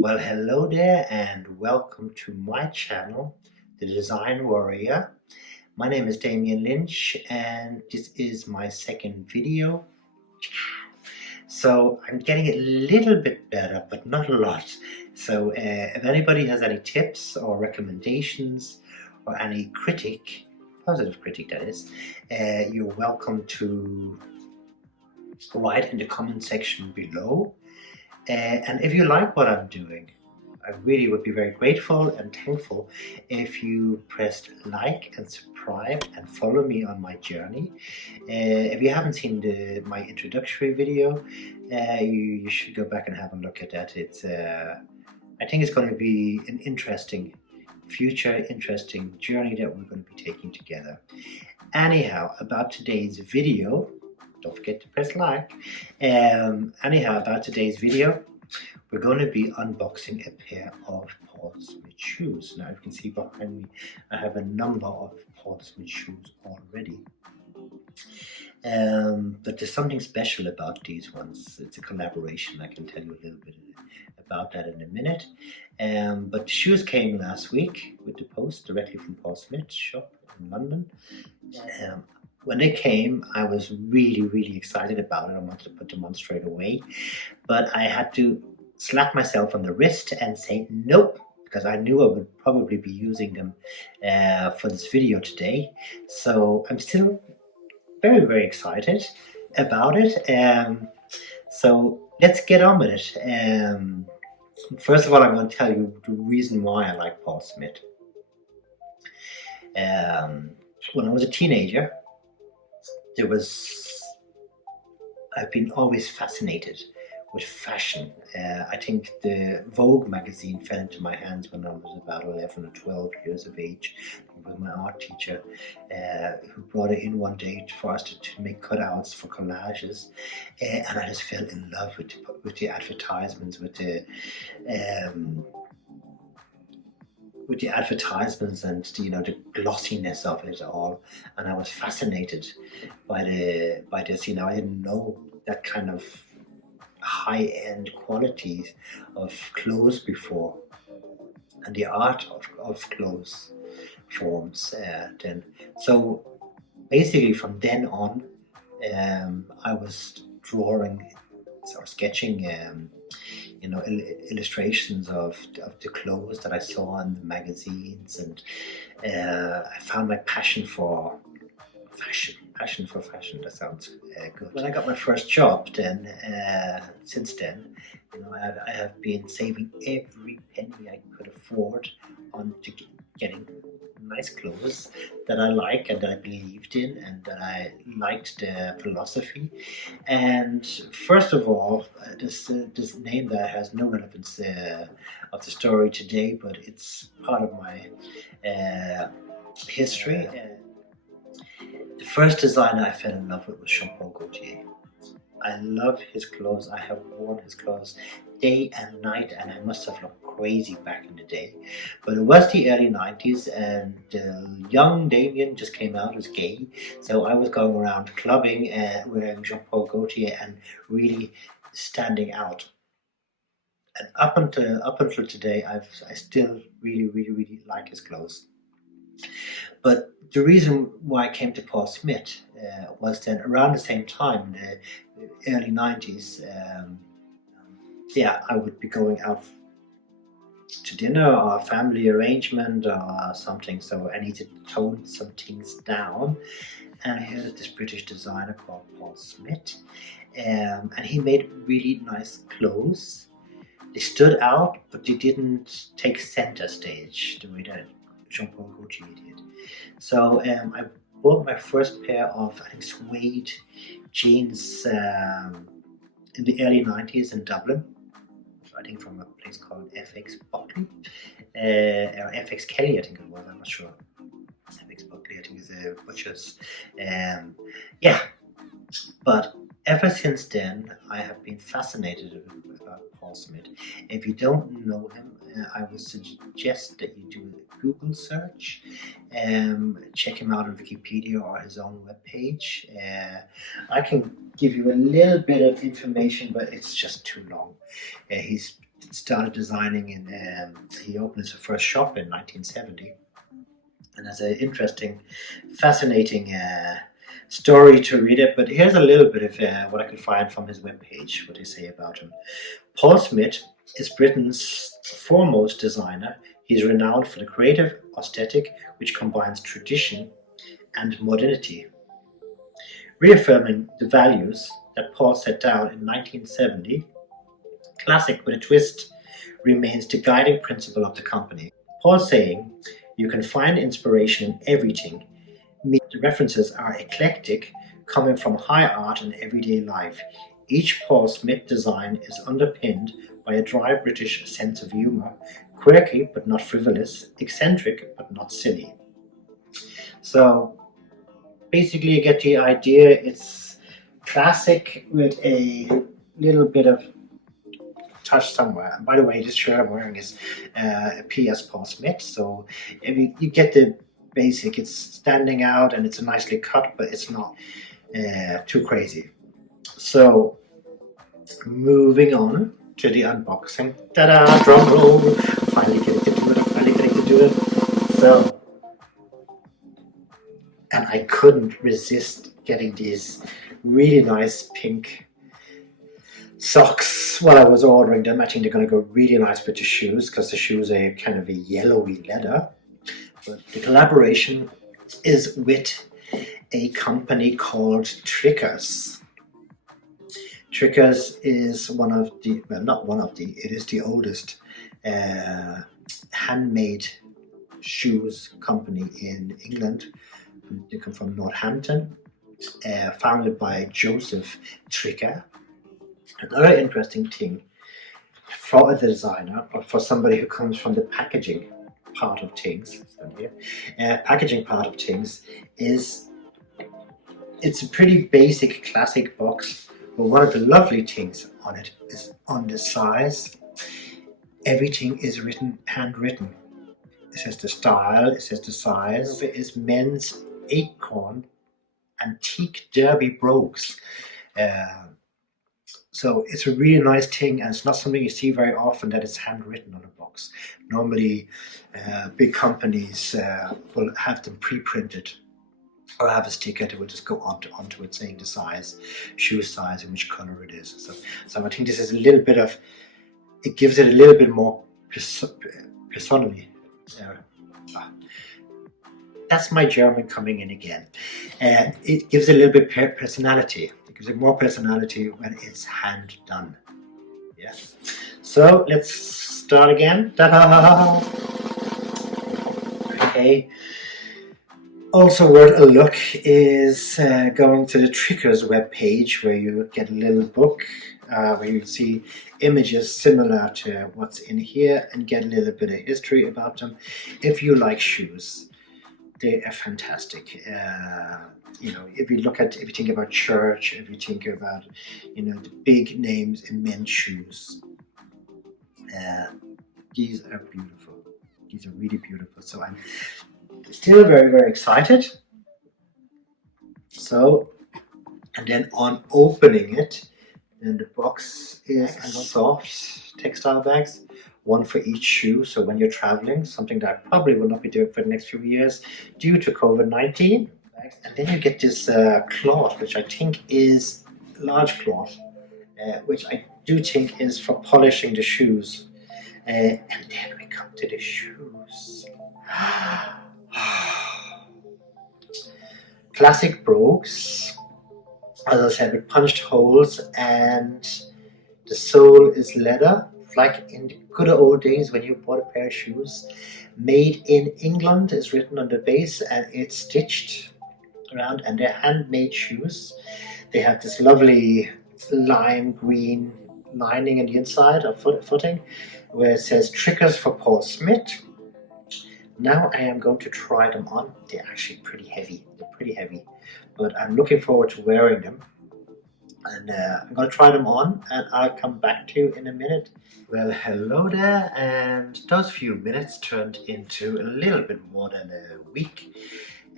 Well, hello there and welcome to my channel, The Design Warrior. My name is Damien Lynch and this is my second video. So I'm getting a little bit better, but not a lot. So if anybody has any tips or recommendations or any critique, positive critique that is, you're welcome to write in the comment section below. And if you like what I'm doing, I really would be very grateful and thankful if you pressed like and subscribe and follow me on my journey. If you haven't seen my introductory video, you should go back and have a look at that. I think it's going to be an interesting journey that we're going to be taking together. Anyhow, about today's video, don't forget to press like. Anyhow, about today's video, we're going to be unboxing a pair of Paul Smith shoes. Now you can see behind me I have a number of Paul Smith shoes already. But there's something special about these ones. It's a collaboration. I can tell you a little bit about that in a minute. But the shoes came last week with the post directly from Paul Smith's shop in London. When they came, I was really excited about it. I wanted to put them on straight away, but I had to slap myself on the wrist and say nope, because I knew I would probably be using them for this video today. So I'm still very excited about it. So let's get on with it. First of all, I'm going to tell you the reason why I like Paul Smith. When I was a teenager, I've been always fascinated with fashion. I think the Vogue magazine fell into my hands when I was about 11 or 12 years of age. It was my art teacher who brought it in one day for us to make cutouts for collages, and I just fell in love with the advertisements, with the advertisements and the glossiness of it all, and I was fascinated by this. I didn't know that kind of high-end qualities of clothes before, and the art of clothes forms then. So basically from then on, I was drawing or sketching illustrations of the clothes that I saw in the magazines, and I found my passion for fashion. That sounds good. When I got my first job, then since then, I have been saving every penny I could afford on to getting nice clothes that I like and that I believed in and that I liked the philosophy. And first of all, this name that has no relevance of the story today, but it's part of my history. The first designer I fell in love with was Gaultier. I love his clothes. I have worn his clothes day and night, and I must have looked crazy back in the day. But it was the early 90s, and young Damien just came out as gay. So I was going around clubbing wearing Jean-Paul Gaultier and really standing out. And up until today, I still really like his clothes. But the reason why I came to Paul Smith was then around the same time, in the early 90s, I would be going out to dinner or a family arrangement or something, so I needed to tone some things down. And I heard this British designer called Paul Smith, and he made really nice clothes. They stood out, but they didn't take center stage the way that Jean-Paul Gaultier did. So I bought my first pair of, I think, suede jeans in the early 90s in Dublin. I think from a place called FX Buckley, or FX Kelly, I think it was, I'm not sure. FX Buckley, I think, is a butcher's. But ever since then, I have been fascinated about Paul Smith. If you don't know him, I would suggest that you do a Google search. Check him out on Wikipedia or his own webpage. I can give you a little bit of information, but it's just too long. He's started designing he opened his first shop in 1970, and that's an interesting, fascinating story to read it. But here's a little bit of what I could find from his webpage, what they say about him. Paul Smith is Britain's foremost designer. He's renowned for the creative aesthetic which combines tradition and modernity. Reaffirming the values that Paul set down in 1970, classic with a twist remains the guiding principle of the company. Paul's saying, "You can find inspiration in everything." The references are eclectic, coming from high art and everyday life. Each Paul Smith design is underpinned by a dry British sense of humour, quirky but not frivolous, eccentric but not silly. So basically you get the idea. It's classic with a little bit of touch somewhere. And by the way, this shirt I'm wearing is a PS Paul Smith, so if you get the basic. It's standing out and it's nicely cut, but it's not too crazy. So moving on to the unboxing. Ta-da! Drum roll! Finally getting to do it. So, and I couldn't resist getting these really nice pink socks while I was ordering them. I think they're going to go really nice with the shoes, because the shoes are kind of a yellowy leather. But the collaboration is with a company called Trickers. Trickers is one of the, well, not one of the, it is the oldest handmade shoes company in England. They come from Northampton, founded by Joseph Tricker. Another interesting thing for a designer, or for somebody who comes from the packaging part of things, packaging part of things, is it's a pretty basic classic box, but one of the lovely things on it is on the size. Everything is handwritten. It says the style, it says the size. It is men's ACORN antique derby brogues. So it's a really nice thing, and it's not something you see very often, that it's handwritten on a box. Normally big companies will have them pre-printed or have a sticker that will just go onto it saying the size, shoe size, and which color it is. So I think this is a little bit of, it gives it a little bit more personality. That's my German coming in again. It gives it a little bit personality. It gives it more personality when it's hand done. Yeah. So let's start again. Ta-da! Okay. Also worth a look is going to the Trickers webpage, where you get a little book where you see images similar to what's in here and get a little bit of history about them. If you like shoes, they are fantastic. You know, if you think about church, if you think about, you know, the big names in men's shoes, these are beautiful. These are really beautiful. So I'm still very, very excited. So, and then on opening it, then the box is soft textile bags, one for each shoe. So when you're traveling, something that I probably will not be doing for the next few years due to COVID-19. And then you get this cloth, which I think is large cloth, which I do think is for polishing the shoes. And then we come to the shoes. Classic brogues, as I said, with punched holes, and the sole is leather, like in the good old days when you bought a pair of shoes. Made in England is written on the base, and it's stitched around, and they're handmade shoes. They have this lovely lime green lining in the inside of footing, where it says Trickers for Paul Smith. Now I am going to try them on. They're actually pretty heavy. They're pretty heavy, but I'm looking forward to wearing them and I'm going to try them on and I'll come back to you in a minute. Well, hello there, and those few minutes turned into a little bit more than a week.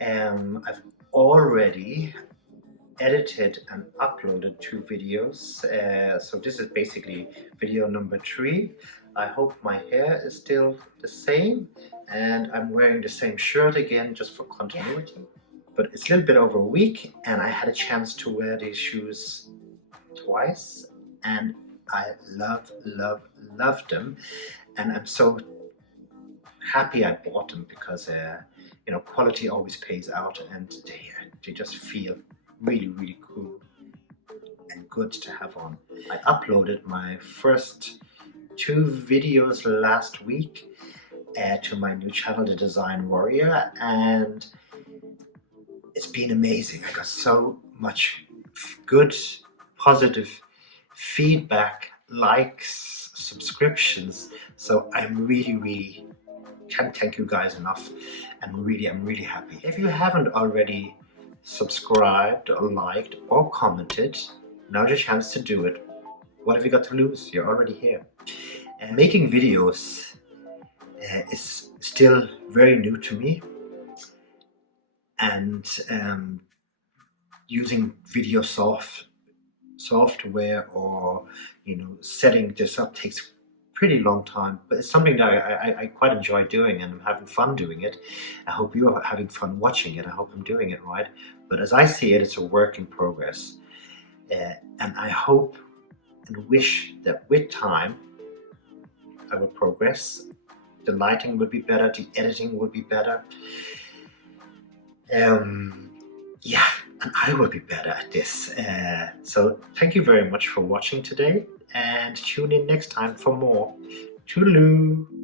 I've already edited and uploaded 2 videos, so this is basically video number 3. I hope my hair is still the same and I'm wearing the same shirt again just for continuity. But it's a little bit over a week and I had a chance to wear these shoes twice and I love them, and I'm so happy I bought them because you know, quality always pays out, and they just feel really cool and good to have on. I uploaded my first 2 videos last week to my new channel, The Design Warrior, and it's been amazing. I got so much good, positive feedback, likes, subscriptions, so I'm really can't thank you guys enough, and I'm really happy. If you haven't already subscribed or liked or commented, now's your chance to do it. What have you got to lose? You're already here. And making videos is still very new to me, and using video software or, you know, setting this up takes pretty long time, but it's something that I quite enjoy doing, and I'm having fun doing it. I hope you are having fun watching it. I hope I'm doing it right, but as I see it, it's a work in progress, and I hope and wish that with time I will progress. The lighting will be better, the editing will be better, yeah, and I will be better at this. So thank you very much for watching today, and tune in next time for more. Toodaloo!